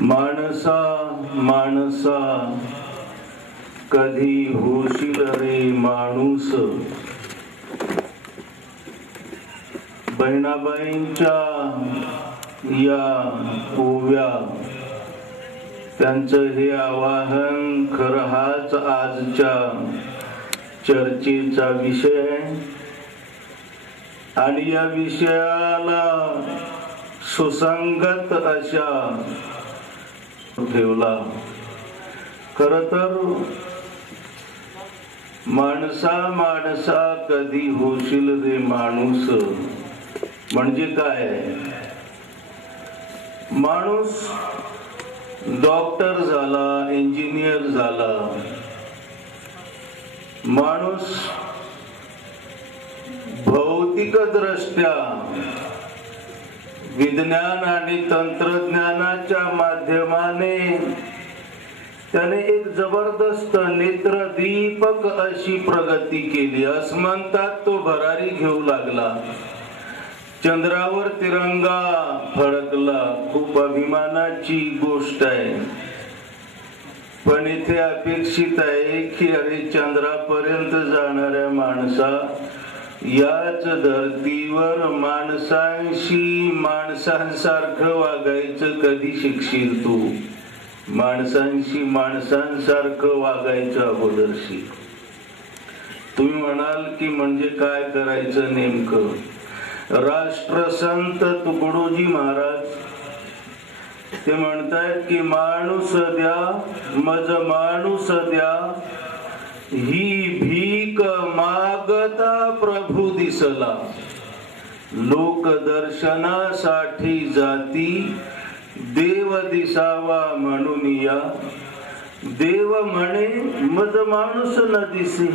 माणसा माणसा कधी होशील रे माणूस. बहिणाबाईंच्या या ओव्या, त्यांचं हे आवाहन खरं हाच आजच्या चर्चेचा विषय आहे. आणि या विषयाला सुसंगत अशा ठेवला. खर तर माणसा माणसा कधी होशील रे माणूस म्हणजे काय? माणूस डॉक्टर झाला, इंजिनियर झाला, माणूस भौतिकदृष्ट्या विज्ञान आणि तंत्रज्ञानाच्या माध्यमाने त्याने एक जबरदस्त नेत्रदीपक अशी प्रगती केली. आसमंतात तो भरारी घेऊ लागला, चंद्रावर तिरंगा फडकला. खूप अभिमानाची गोष्ट आहे. पण इथे अपेक्षित आहे की अरे चंद्रापर्यंत जाणाऱ्या माणसा, याच धर्तीवर माणसांशी माणसांसारखं वागायचं कधी शिकशील तू? माणसांशी माणसांसारखं वागायचं अगोदर शिक. तुम्ही म्हणाल की म्हणजे काय करायचं नेमकं? राष्ट्रसंत तुकडोजी महाराज ते म्हणतायत की माणूस द्या मज माणूस द्या, ही भीक मागता प्रभू दिसला. लोकदर्शनासाठी जाती देव दिसावा म्हणून या. देव म्हणे मज माणूस न दिसे,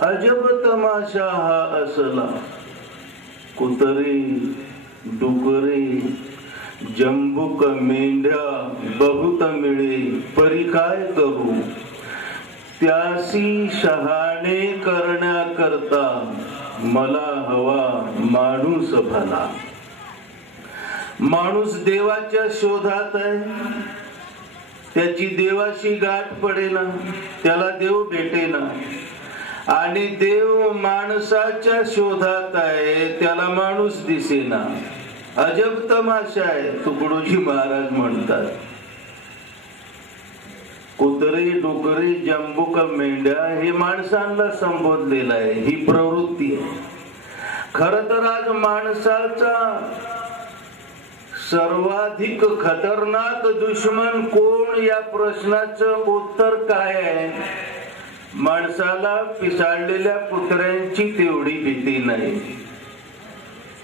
अजब तमाशा हा असला. कुतरे डुकरे जंबुक मेंढ्या बहुत मिळे, परी काय करू? त्यासी शहाणे करण्याकरता मला हवा माणूस भला. माणूस देवाच्या शोधात आहे, त्याची देवाशी गाठ पडेना, त्याला देव भेटेना. आणि देव माणसाच्या शोधात आहे, त्याला माणूस दिसेना. अजब तमाशा आहे, तुकडोजी महाराज म्हणतात. कुत्रे डुकरे जंबुक मेंढ्या हे माणसांना संबोधलेलं आहे, ही प्रवृत्ती आहे. खर तर आज माणसाचा सर्वाधिक खतरनाक दुश्मन कोण या प्रश्नाचं उत्तर काय आहे? माणसाला पिसाळलेल्या कुत्र्यांची तेवढी भीती नाही,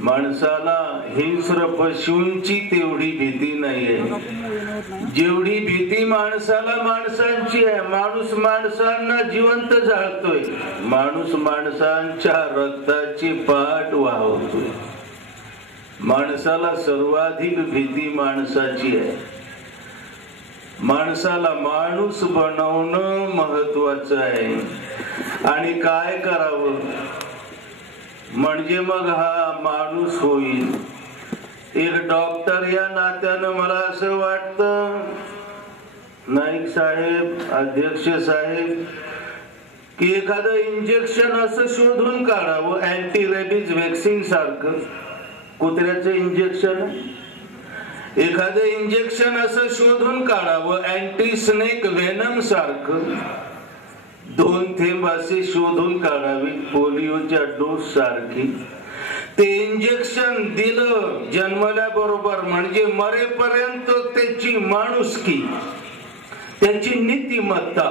माणसाला हिंस्र पशूंची तेवढी भीती नाहीये जेवढी भीती माणसाला माणसांची आहे. माणूस माणसांना जिवंत जाळतोय, माणूस माणसांच्या रक्ताची पाट वाहवतोय. माणसाला सर्वाधिक भीती माणसाची आहे. माणसाला माणूस बनवणं महत्वाचं आहे. आणि काय करावं म्हणजे मग हा माणूस होईल. एक डॉक्टर या नात्यानं मला असं वाटतं, नाईक साहेब, अध्यक्ष साहेब, की एखादं इंजेक्शन असं शोधून काढावं, अँटी रेबीज व्हॅक्सिन सारखं. कुत्र्याचं इंजेक्शन, एखादं इंजेक्शन असं शोधून काढावं अँटी स्नेक व्हेनम सारखं. 2 थेंब असे शोधून काढावे पोलिओच्या डोस सारखी. ते इंजेक्शन दिलं जन्मल्याबरोबर म्हणजे मरेपर्यंत त्याची माणुसकी, त्याची नीतिमत्ता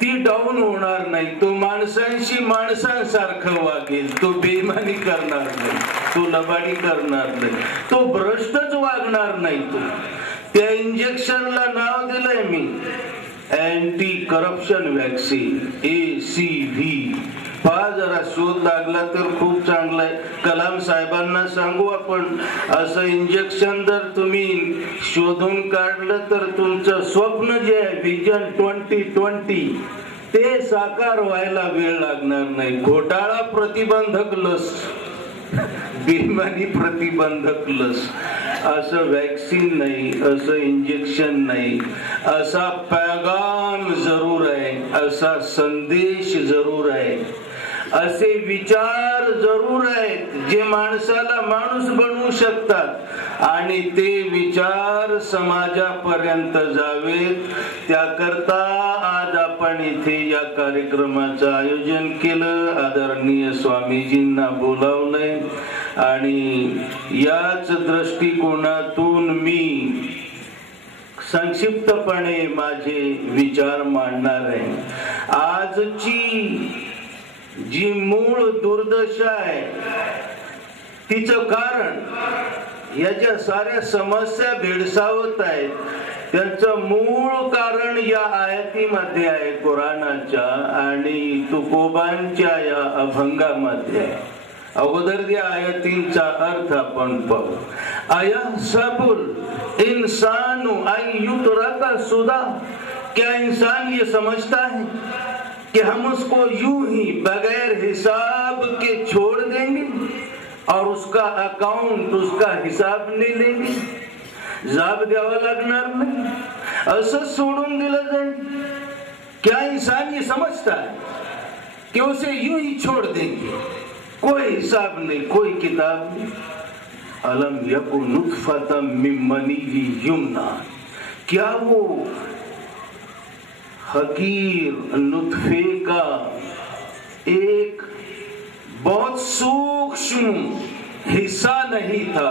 ती डाऊन होणार नाही. तो माणसांशी माणसांसारखं वागेल, तो बेईमानी करणार नाही, तो लबाडी करणार नाही, तो भ्रष्टच वागणार नाही. तो त्या इंजेक्शनला नाव दिलंय मी अँटी करप्शन व्हॅक्सिन, ACV. पहा जरा शोध लागला तर खूप चांगला आहे. कलाम साहेबांना सांगू आपण, असं इंजेक्शन जर तुम्ही शोधून काढलं तर तुमचं स्वप्न जे आहे विजन 2020 ते साकार व्हायला वेळ लागणार नाही. घोटाळा प्रतिबंधक लस बेईमानी प्रतिबंधक लस, असं वॅक्सिन नाही, असं इंजेक्शन नाही, असा पैगाम जरूर आहे, असा संदेश जरूर आहे, असे विचार जरूर आहेत जे माणसाला माणूस बनवू शकतात आणि ते विचार समाजापर्यंत जावेत. त्याकरता आज आपण इथे या कार्यक्रमाचं आयोजन केलं. आदरणीय स्वामीजींना बोलावलंय आणि याच दृष्टिकोनातून मी संक्षिप्तपणे माझे विचार मांडणार आहे. आजची जी मूळ दुर्दशा आहे तिचं कारण, या ज्या साऱ्या समस्या भेडसावत आहेत त्यांचं मूळ कारण या आयतीमध्ये आहे, कुराणाच्या आणि तुकोबांच्या या अभंगामध्ये आहे. अगोदर त्या आयतींचा अर्थ आपण पाहू. अयहसबुल इंसानु अन युतरका सुदा, क्या इंसान ये समझता है कि हम उसको यूं ही बगैर हिसाब के छोड़ देंगे और उसका अकाउंट, उसका हिसाब नहीं लेंगे, जाब द्यावा लागणार नाही, असं सोडून दिलं जाईल. क्या इंसान ये समझता है कि उसे यूं ही छोड़ देंगे, कोई हिसाब नहीं, कोई किताब नहीं. अलम यकु नुतफतम मिन मनी युमना, क्या वो हकीर नुतफे का एक बहुत सूक्ष्म हिस्सा नहीं था?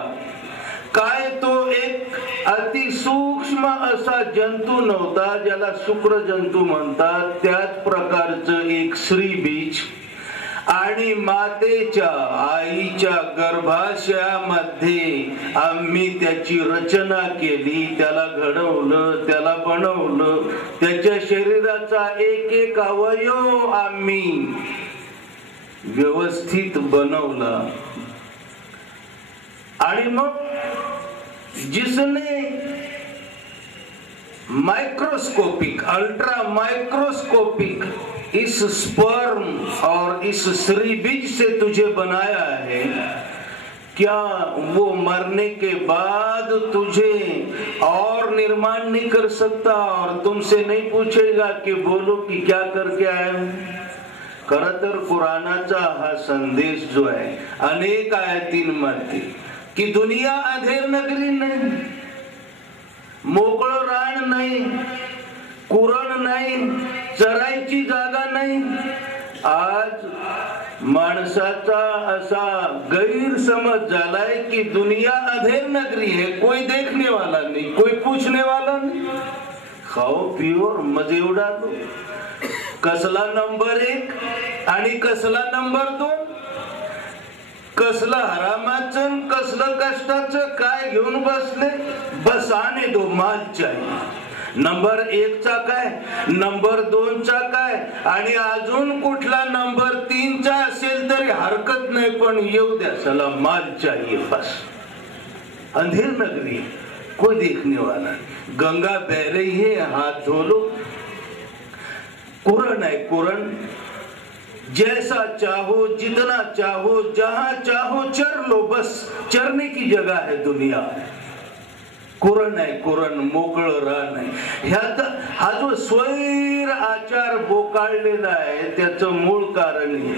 काय तो एक अति सूक्ष्म असा जंतू नव्हता ज्याला शुक्र जंतू म्हणतात, त्याच प्रकारचं एक श्री बीज आणि मातेच्या आईच्या गर्भाशयामध्ये आम्ही त्याची रचना केली, त्याला घडवलं, त्याला बनवलं, त्याच्या शरीराचा एक एक अवयव आम्ही व्यवस्थित बनवला. आणि मग जिसने माइक्रोस्कोपिक, अल्ट्रा माइक्रोस्कोपिक इस स्पर्म और इस श्री बीज से तुझे बनाया है, क्या वो मरने के बाद तुझे और निर्माण नहीं कर सकता और तुमसे नहीं पूछेगा कि बोलो कि क्या करके आए हो? खरं तर कुराणाचा हा संदेश जो आहे अनेक आयतींमध्ये की दुनिया अधेर नगरी नाही, मोकळं रान नाही, कुरण नाही, चरायची जागा नाही. आज माणसाचा असा गैरसमज झालाय की दुनिया अधेर नगरी है, कोई देखने वाला नहीं, कोई पूछने वाला नहीं. खाओ पिओ मजे उडा दो. कसला नंबर 1 आणि कसला नंबर 2, कसलं हरामाचं कसलं कष्टाचं काय घेऊन बसले. बस आने दो माल चाहिए. नंबर 1 चा काय, नंबर 2 चा काय आणि अजून कुठला नंबर 3 चा असेल तरी हरकत नाही, पण येऊ द्या, चला माल चाहिए बस. अंधेर नगरी, कोई देखने वाला. गंगा बह रही है, हाथ धो लो. कुरान है, कुरान जैसा चाहो, जितना चाहो, जहां चाहो चर लो, बस चरने की जगह है दुनिया. कुरान आहे, कुरान मोकळं रान आहे. ह्यात हा जो स्वैर आचार बोकाळलेला आहे त्याचं मूळ कारण हे.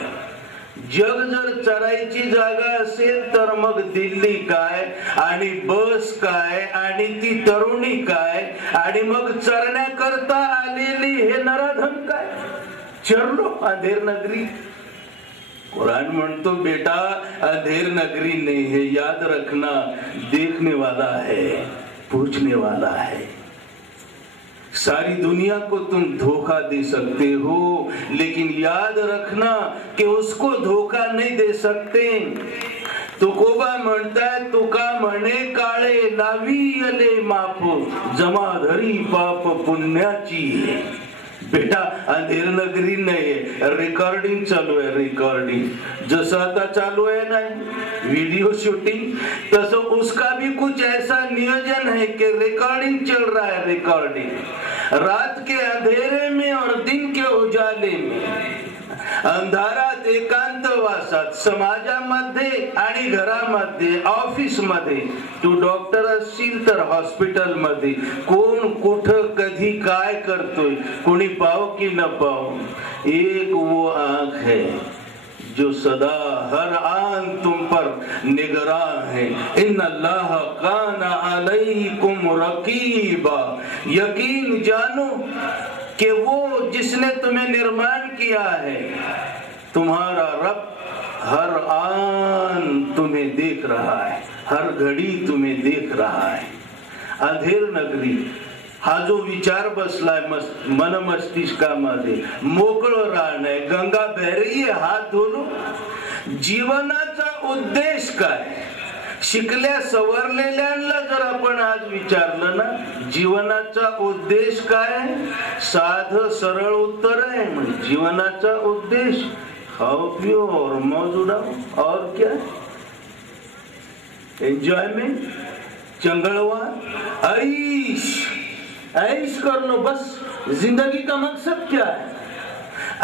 जग जर चरायची जागा असेल तर मग दिल्ली काय आणि बस काय आणि ती तरुणी काय आणि मग चरण्याकरता आलेली हे नराधम काय. चरलो अंधेर नगरी. कुरान म्हणतो बेटा अंधेर नगरी नहीं है, याद रखना, देखने वाला है, पूछने वाला है. सारी दुनिया को तुम धोखा दे सकते हो लेकिन याद रखना कि उसको धोखा नहीं दे सकते. तुकोबा म्हणताय, तुका म्हणे काळे लावी अले माप, जमा धरी पाप पुण्याची. बेटा अंधेर नगरी नाही, रेकॉर्डिंग चालू आहे. रेकॉर्डिंग जसं आता चालू आहे ना वीडियो शूटिंग, तसं उसका भी कुछ ऐसा नियोजन है कि रिकॉर्डिंग चल रहा है. रिकॉर्डिंग रात के अंधेरे में और दिन के उजाले में अंधारात एकांतवासात समाजामध्ये आणि घरामध्ये ऑफिसमध्ये तू डॉक्टर असशील तर हॉस्पिटलमध्ये कोण कुठं कधी काय करतोय कोणी पाव की न पाव, एक वो आंख है जो सदा हर आन तुम पर निगरान है। इन्न अल्लाह काना अलैकुम रकीबा, यकीन जानो कि वो जिसने तुम्हें निर्माण किया है तुम्हारा रब हर आन तुम्हें देख रहा है, हर घड़ी तुम्हें देख रहा है। अंधेर नगरी हा जो विचार बसलाय मन मस्तिष्कामध्ये, मोकळं रान आहे, गंगा बहरी आहे, हात धुवून जीवनाचा उद्देश काय? शिकल्या सवरलेल्यांना जर आपण आज विचारलं ना जीवनाचा उद्देश काय, साध सरळ उत्तर आहे म्हणजे जीवनाचा उद्देश खाओ पियो और मौज उड़ाओ और क्या, एंजॉयमेंट, चंगलवान, ऐश ऐश कर लो बस। जिंदगी का मकसद क्या है?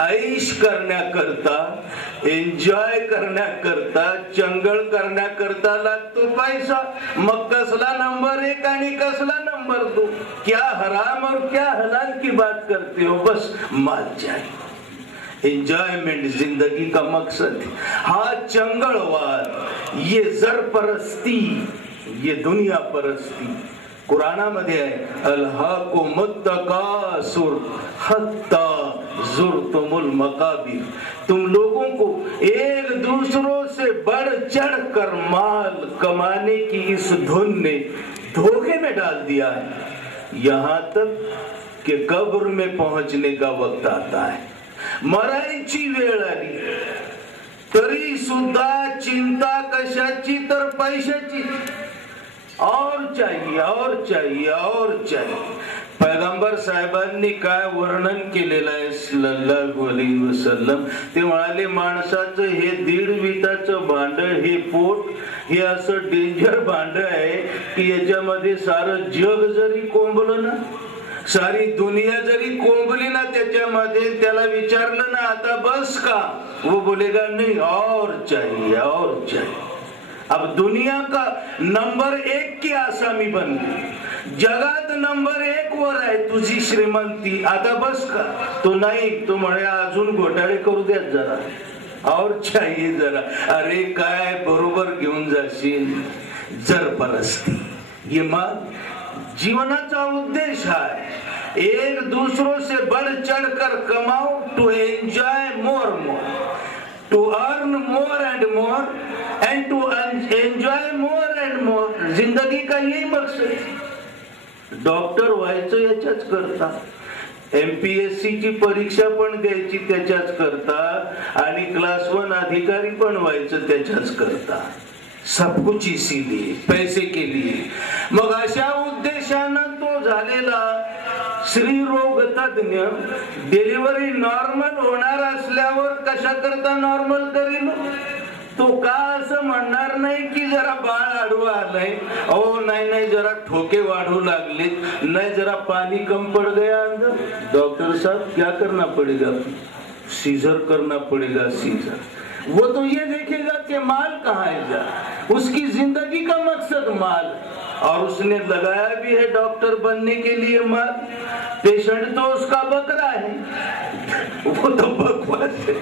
ऐश करण्याकरता, एन्जॉय करण्याकरता, चंगळ करण्याकरता लागतो पैसा। मग कसला नंबर 1 आणि कसला नंबर 2? क्या हराम और क्या हलाल की बात करते हो? बस माल चाहिए, एंजॉयमेंट जिंदगी का मकसद है। हा चंगळवाद, ये जर परस्ती, ये दुनिया परस्ती कुरानामध्ये आहे, अल्हाकुमुत तकासुर हत्ता जुरतुमुल मकाबिर, तुम लोगों को एक दूसरों से बढ़ चढ़ कर माल कमाने की इस धुन ने धोखे में डाल दिया है, यहाँ तक कि कब्र में पहुंचने का वक्त आता है। मरायची वेळ आली तरी सुद्धा चिंता कशाची तर पैशाची, और चाहिए और चाहिए और चाहिए। पैगंबर साहेबांनी काय वर्णन केलेलं आहे सल्लल्लाहु अलैहि वसल्लम, ते म्हणाले माणसाचं हे 1.5 विटाचं भांड, हे पोट, हे असं डेंजर भांड आहे की याच्यामध्ये सारं जग जरी कोंबलं ना, सारी दुनिया जरी कोंबली ना त्याच्यामध्ये, त्याला विचारलं ना आता बस का, वो बोलेगा नहीं और चाहिए और चाहिए। अब दुनिया का नंबर 1 की आसामी बन गई, जगात नंबर 1 वर आहे तुझी श्रीमंती, आता बस का? तो नाही, तो म्हणे अजून घोटाळे करू द्या जरा, और चाहिए जरा। अरे काय बरोबर घेऊन जाशील, जर परस्ती, ये मग जीवनाचा उद्देश है। एक दूसरों से बढ़ चढ़ कर कमाओ, to enjoy more more, to earn more and more and to enjoy more and more. जिंदगी का यही मकसद। डॉक्टर व्हायचं याच्याच करता, MPSC ची परीक्षा पण द्यायची त्याच्याच करता, आणि क्लास 1 अधिकारी पण व्हायचं त्याच्याच करता। सब कुछ इसीलिए, पैसे के लिए। मग अशा उद्देशानं तो झालेला स्त्रीरोग तज्ञ डिलिव्हरी नॉर्मल होणार असल्यावर कशा करता नॉर्मल करील? तो का असं म्हणणार नाही की जरा बाळ आडवं आलंय, ओ नाही नाही जरा ठोके वाढू लागले, नाही जरा पानी कम पड़ गया अंदर, डॉक्टर साहब क्या करना पड़ेगा? सीजर करना पड़ेगा, सीजर। वो तो ये देखेगा कि माल कहाँ है जा, उसकी जिंदगी का मकसद माल, और उसने लगाया भी है डॉक्टर बनने के लिए माल। पेशेंट तो उसका बकरा है, वो तो बकवास है,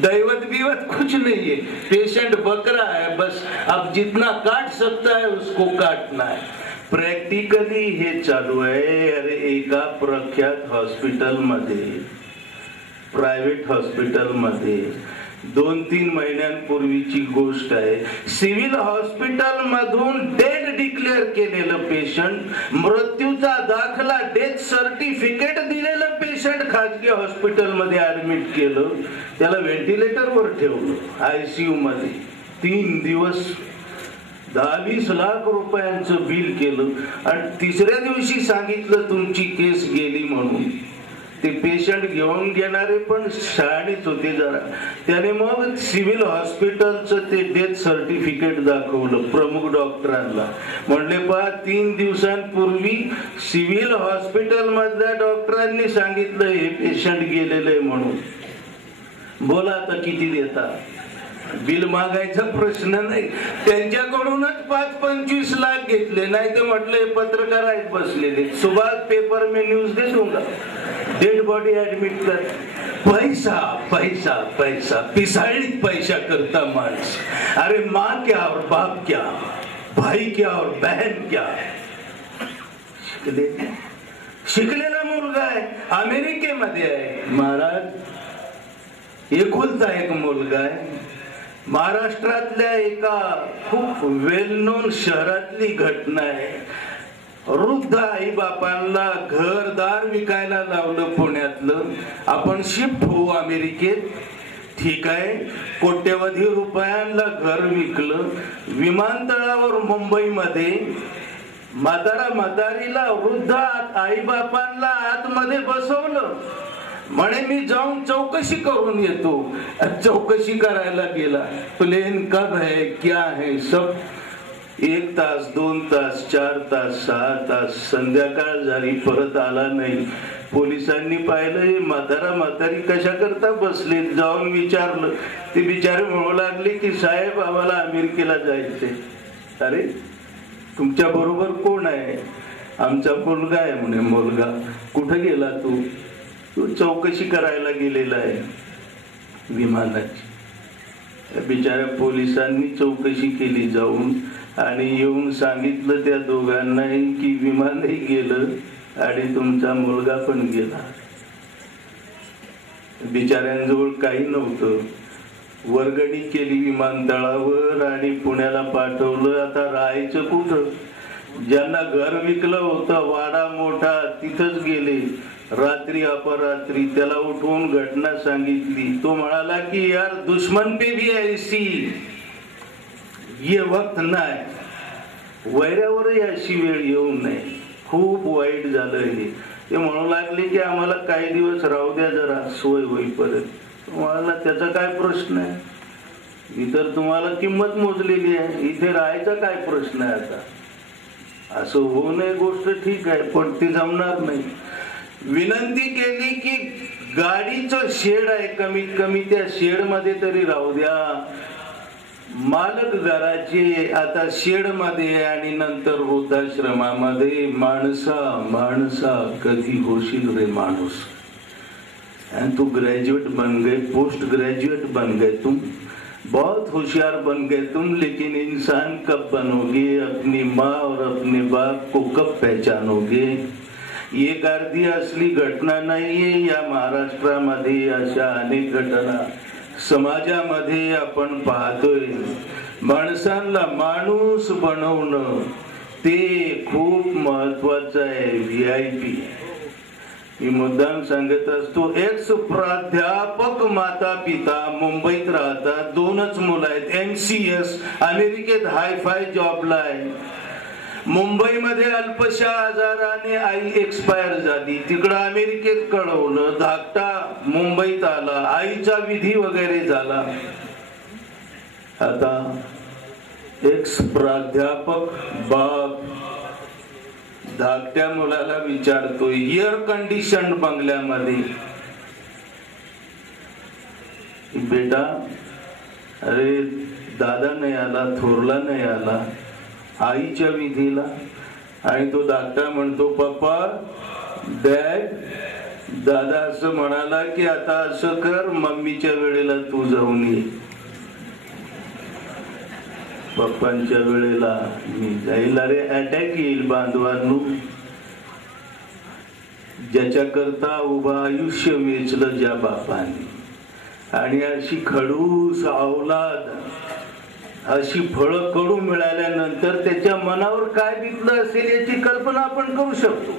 दैवत बीवत कुछ नहीं है, पेशेंट बकरा है बस। अब जितना काट सकता है उसको काटना है। प्रॅक्टिकली हे चालू आहे। अरे एका प्रख्यात हॉस्पिटल मध्ये, प्रायव्हेट हॉस्पिटल मध्ये 2-3 महिन्यांपूर्वीची गोष्ट आहे, सिव्हिल हॉस्पिटल मधून डेड डिक्लेअर केलेलं पेशंट, मृत्यूचा दाखला डेथ सर्टिफिकेट दिलेलं पेशंट खाजगी हॉस्पिटल मध्ये ऍडमिट केलं, त्याला व्हेंटिलेटरवर ठेवलं ICU मध्ये 3 दिवस, 10-20 लाख रुपयांचं बिल केलं, आणि 3ऱ्या दिवशी सांगितलं तुमची केस गेली म्हणून। ते पेशंट घेऊन घेणारे पण शहाणेच होते जरा, त्याने मग सिव्हिल हॉस्पिटलचं ते डेथ सर्टिफिकेट दाखवलं प्रमुख डॉक्टरांना, म्हणले पहा 3 दिवसांपूर्वी सिव्हिल हॉस्पिटल मधल्या डॉक्टरांनी सांगितलं हे पेशंट गेलेलं आहे म्हणून। बोला आता किती देता? बिल मागायचा प्रश्न नाही, त्यांच्याकडूनच 5-25 लाख घेतले. नाही ते म्हटलं पत्रकार आहेत बसलेले, सुभाष पेपर में न्यूज दे दूंगा, डेड बॉडी ऍडमिट कर. पैसा पैसा पैसा, पिसाळीत पैसा करता माणूस. अरे माँ क्या और बाप क्या, भाई क्या और बहन क्या. शिकलेला मुलगा आहे, अमेरिकेमध्ये आहे महाराज. एकुलता एक मुलगा आहे. महाराष्ट्रातल्या एका खूप वेल नोन शहरातली घटना आहे. वृद्ध आई बापांना घरदार विकायला लावलं पुण्यातलं. आपण शिफ्ट होऊ अमेरिकेत, ठीक आहे. कोट्यवधी रुपयांना घर विकलं. विमानतळावर मुंबईमध्ये म्हातारीला वृद्ध आई बापांना आतमध्ये बसवलं. म्हणे मी जाऊन चौकशी करून येतो. चौकशी करायला गेला. प्लेन कब है क्या है सब. 1 तास 2 तास 4 तास 6 तास संध्याकाळ झाली, परत आला नाही. पोलिसांनी पाहिलं म्हातारी कशा करता बसले. जाऊन विचारलं. ते बिचारे म्हणू लागले की साहेब आम्हाला अमेरिकेला जायचंय. अरे तुमच्या बरोबर कोण आहे? आमचा मुलगा आहे म्हणे. मुलगा कुठं गेला तू? तो चौकशी करायला गेलेला आहे विमानाची. बिचाऱ्या पोलिसांनी चौकशी केली जाऊन आणि येऊन सांगितलं त्या दोघांनाही की विमानही गेलं आणि तुमचा मुलगा पण गेला. बिचाऱ्यांजवळ काही नव्हतं. वर्गणी केली विमानतळावर आणि पुण्याला पाठवलं. आता राहायचं कुठं? ज्यांना घर विकलं होतं वाडा मोठा, तिथंच गेले. रात्री अपरात्री त्याला उठवून घटना सांगितली. तो म्हणाला की यार दुश्मन पे भी ऐसी ये वक्त नाही, वैऱ्यावरही अशी वेळ येऊ नये. खूप वाईट झालं हे. ते म्हणू लागले की आम्हाला काही दिवस राहू द्या जरा सोय होईपर्यंत. म्हणाला त्याचा काय प्रश्न आहे, इतर तुम्हाला किंमत मोजलेली आहे, इथे राहायचा काय प्रश्न आहे. आता असं होऊ नये गोष्ट ठीक आहे, पण ती जमणार नाही. विनंती केली की गाडीचं शेड आहे, कमीत कमी त्या शेड मध्ये तरी राहू द्या. मालक घराचे आता शेड मध्ये आणि नंतर वृद्धाश्रमामध्ये. माणसा कधी होशील रे माणूस. तू ग्रेजुएट बन गए, पोस्ट ग्रेजुएट बन गए, तुम बहुत होशियार बन गए तुम, लेकिन इंसान कब बनोगे? अपनी माँ और अपने बाप को कब पहचानोगे? एक अर्धी असली घटना नाहीये या महाराष्ट्रामध्ये. अशा अनेक घटना समाजामध्ये आपण पाहतोय. माणसांना माणूस बनवणं ते खूप महत्वाचं आहे. VIP मी मुद्दाम सांगत असतो. एक्स प्राध्यापक माता पिता मुंबईत राहतात. 2च मुलं आहेत. MCS अमेरिकेत हायफाय जॉबला आहे. मुंबईमध्ये अल्पशा आजाराने आई एक्सपायर झाली. तिकडं अमेरिकेत कळवलं. धाकटा मुंबईत आला. आईचा विधी वगैरे झाला. आता एक्स प्राध्यापक बाप धाकट्या मुलाला विचारतो एअर कंडिशन बंगल्यामध्ये, बेटा अरे दादा नाही आला, थोरला नाही आला आईच्या विधीला. आणि तो धाकटा म्हणतो पप्पा डॅड. दादा असं म्हणाला की आता असं कर, मम्मीच्या वेळेला तू जाऊन ये. पप्पांच्या वेळेला मी जाईल. अरे अटॅक येईल बांधवांनो. ज्याच्या करता उभा आयुष्य वेचलं ज्या बापाने, आणि अशी खडूस अवलाद, अशी फळं कडू मिळाल्यानंतर त्याच्या मनावर काय बितलं असेल याची कल्पना आपण करू शकतो.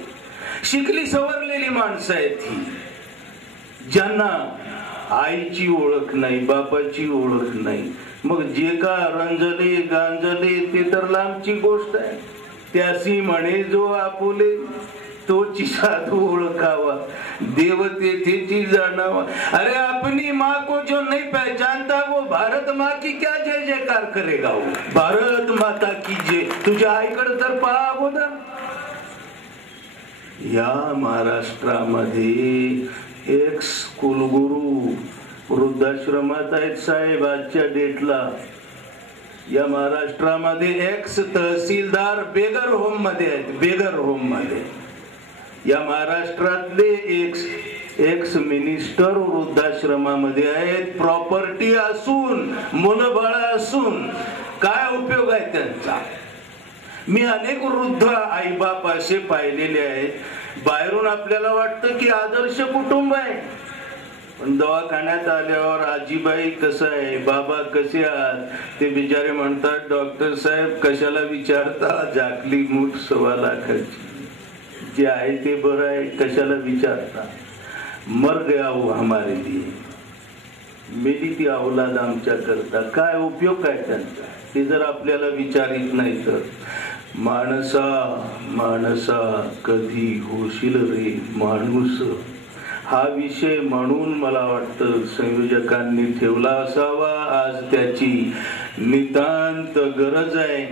शिकली सवरलेली माणसं आहेत ही, ज्यांना आईची ओळख नाही, बापाची ओळख नाही. मग जे का रंजले गांजले ते तर लांबची गोष्ट आहे. त्यासी म्हणे जो आपुले तोची साधू ओळखावा, देव तेथेची जाणावा. अरे अपनी माँ को जो नहीं पहचानता वो भारत माँ की क्या जय जयकार करेगा. वो भारत माता की जय. तुझ्या आईकडे तर पहा अगोदर. या महाराष्ट्रामध्ये एक कुलगुरू वृद्धाश्रमात आहेत साहेब. आजच्या डेटला या महाराष्ट्रामध्ये एक्स तहसीलदार बेगर होम मध्ये आहेत. बेगर होम मध्ये या महाराष्ट्रातले एक्स मिनिस्टर वृद्धाश्रमामध्ये आहेत. प्रॉपर्टी असून, मुलं बाळ असून काय उपयोग आहे त्यांचा? मी अनेक वृद्ध आईबाप असे पाहिलेले आहेत. बाहेरून आपल्याला वाटतं की आदर्श कुटुंब आहे, पण दवाखान्यात आल्यावर आजीबाई कसं आहे, बाबा कसे आहात, ते बिचारे म्हणतात डॉक्टर साहेब कशाला विचारता, झाकली मूठ 1.25 लाखाची, जे आहे ते बरं आहे, कशाला विचारता, मर गया वो हमारे लिए, मेली ती औलाद आमच्या करता, काय उपयोग काय त्यांचा, ते जर आपल्याला विचारित नाही तर. माणसा कधी होशील रे माणूस, हा विषय म्हणून मला वाटतं संयोजकांनी ठेवला असावा. आज त्याची नितांत गरज आहे.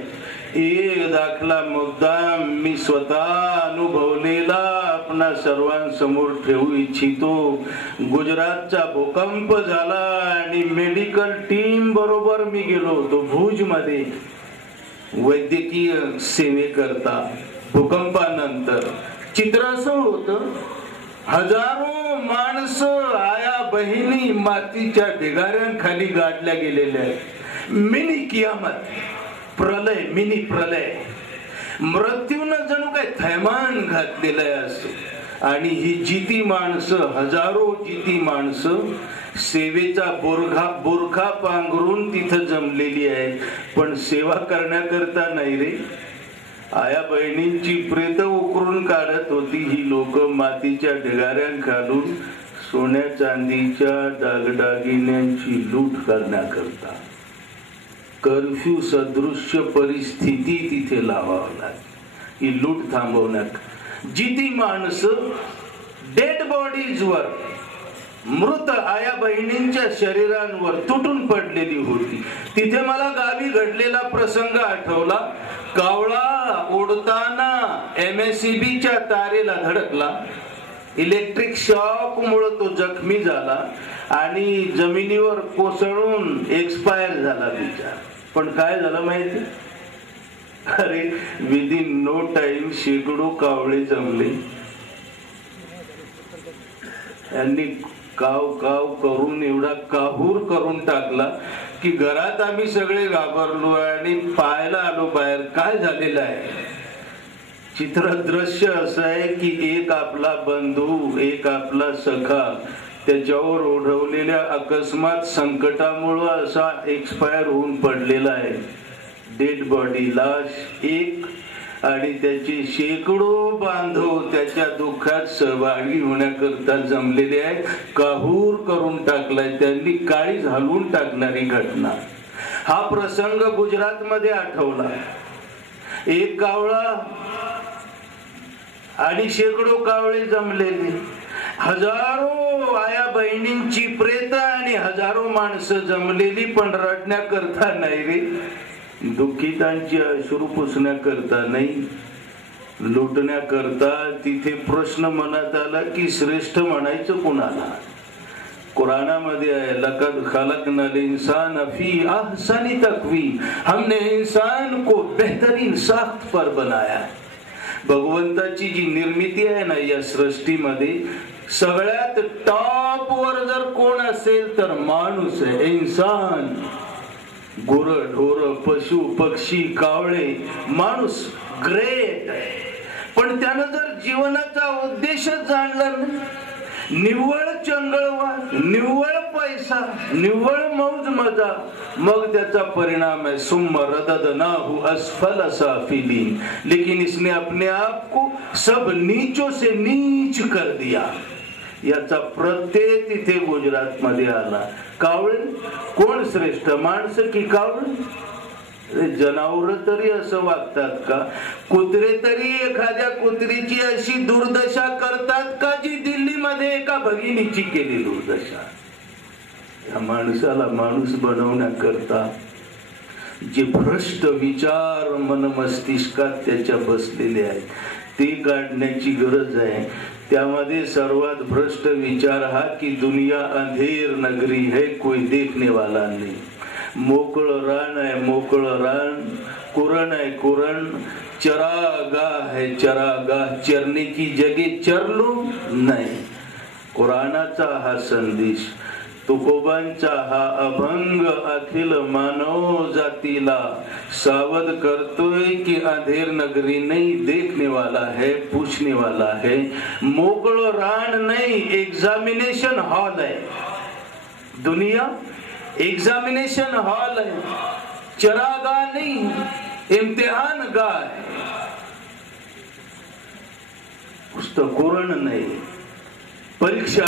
एक दाखला मुद्दा मी स्वतः अनुभवलेला आपणा सर्वांसमोर ठेवू इच्छितो. गुजरातचा भूकंप झाला आणि मेडिकल टीम बरोबर मी गेलो होतो भुज मध्ये वैद्यकीय सेवेकरता. भूकंपानंतर चित्र असं होतं, हजारो माणसं आया बहिणी मातीच्या ढिगाऱ्यांखाली गाडल्या गेलेल्या आहेत. मिनी कियामत, प्रलय, मिनी प्रलय, मृत्यूनं जणू काय थैमान घातलेलं आहे असं. आणि ही जिती माणसं, हजारो जिती माणसं सेवेचा बोरखा पांघरून तिथं जमलेली आहे, पण सेवा करण्याकरता नाही रे. आया बहिणींची प्रेत उकरून काढत होती ही लोक मातीच्या ढिगाऱ्यांखालून सोन्या चांदीच्या दागदागिन्यांची लूट करण्याकरता. कर्फ्यू सदृश्य परिस्थिती तिथे लावावी लागली ही लूट थांबवण्यात. जिती माणसं डेड बॉडीजवर, मृत आया बहिणींच्या शरीरांवर तुटून पडलेली होती. तिथे मला गावी घडलेला प्रसंग आठवला. कावळा उडताना MSCBच्या तारेला धडकला. इलेक्ट्रिक शॉक मुळे तो जखमी झाला आणि जमिनीवर कोसळून एक्सपायर झाला बिचारा. पण काय झालं माहिती? अरे विदिन नो टाइम शेकडो कावळे जमले. यांनी काव काव करून एवढा काहूर करून टाकला की घरात आम्ही सगळे घाबरलो आणि पाहायला आलो बाहेर काय झालेलं आहे. चित्र दृश्य असं आहे की एक आपला बंधू, एक आपला सखा त्याच्यावर ओढवलेल्या अकस्मात संकटामुळे असा एक्सपायर होऊन पडलेला आहे. डेड बॉडी, लाश एक, आणि त्याचे शेकडो बांधव त्याच्या दुःखात सहभागी होण्याकरता जमलेले आहेत. काहूर करून टाकलाय त्यांनी, काळी घालून टाकणारी घटना. हा प्रसंग गुजरात मध्ये आठवला. एक कावळा आणि शेकडो कावळे जमलेले, हजारो आया बहिणींची प्रेत आणि हजारो माणसं जमलेली, पण रडण्याकरता नाही रे, दुःखितांची अश्रू पुसण्याकरता नाही, लुटण्याकरता. तिथे प्रश्न मनात आला की श्रेष्ठ म्हणायचं कुणाला? कुराणामध्ये आहे, लक़द खलक़नल इंसान फी अहसनी तक़वीम, हमने इंसान को बेहतरीन साख्त पर बनाया. भगवंताची जी निर्मिती आहे ना या सृष्टीमध्ये, सगळ्यात टॉप वर जर कोण असेल तर माणूस आहे, इंसान. गुर ढोर पशु पक्षी कावळे, माणूस ग्रेट. पण त्यानं जर जीवनाचा उद्देश जाणला, निव्वळ चंगळवाद, निव्वळ पैसा, निव्वळ मौज मजा, मग त्याचा परिणाम है सुम्मा रददनाहु अस्फल साफिलीन, लेकिन इसने अपने आप को सब नीचों से नीच कर दिया. याचा प्रत्यय तिथे गुजरात मध्ये आला. कावळे कोण श्रेष्ठ, माणसं की कावळे? जनावर तरी असं वागतात का? कुत्रे तरी एखाद्या कुत्रीची अशी दुर्दशा करतात का जी दिल्लीमध्ये एका भगिनीची केली दुर्दशा? या माणसाला माणूस बनवण्याकरता जे भ्रष्ट विचार मन मस्तिष्कात त्याच्या बसलेले आहेत ते काढण्याची गरज आहे. त्यामध्ये सर्वात भ्रष्ट विचार हा की दुनिया अंधेर नगरी है, कोई देखने वाला नहीं. मोकळं रान आहे, मोकळं रान, कुरण आहे कुरण, चरागाह है चरागाह, चरने की जगह चर लो नाही. कुराणाचा हा संदेश, तुकोबांचा हा अभंग अखिल मानव जातीला सावध करतोय की अंधेर नगरी नहीं, देखने वाला है, पूछने वाला है. मोकळं रान नाही, एग्जामिनेशन हॉल आहे. दुनिया एग्जामिनेशन हॉल है, चरागाह नहीं, इम्तिहान गाह है. पुस्तक कुरण नहीं, परीक्षा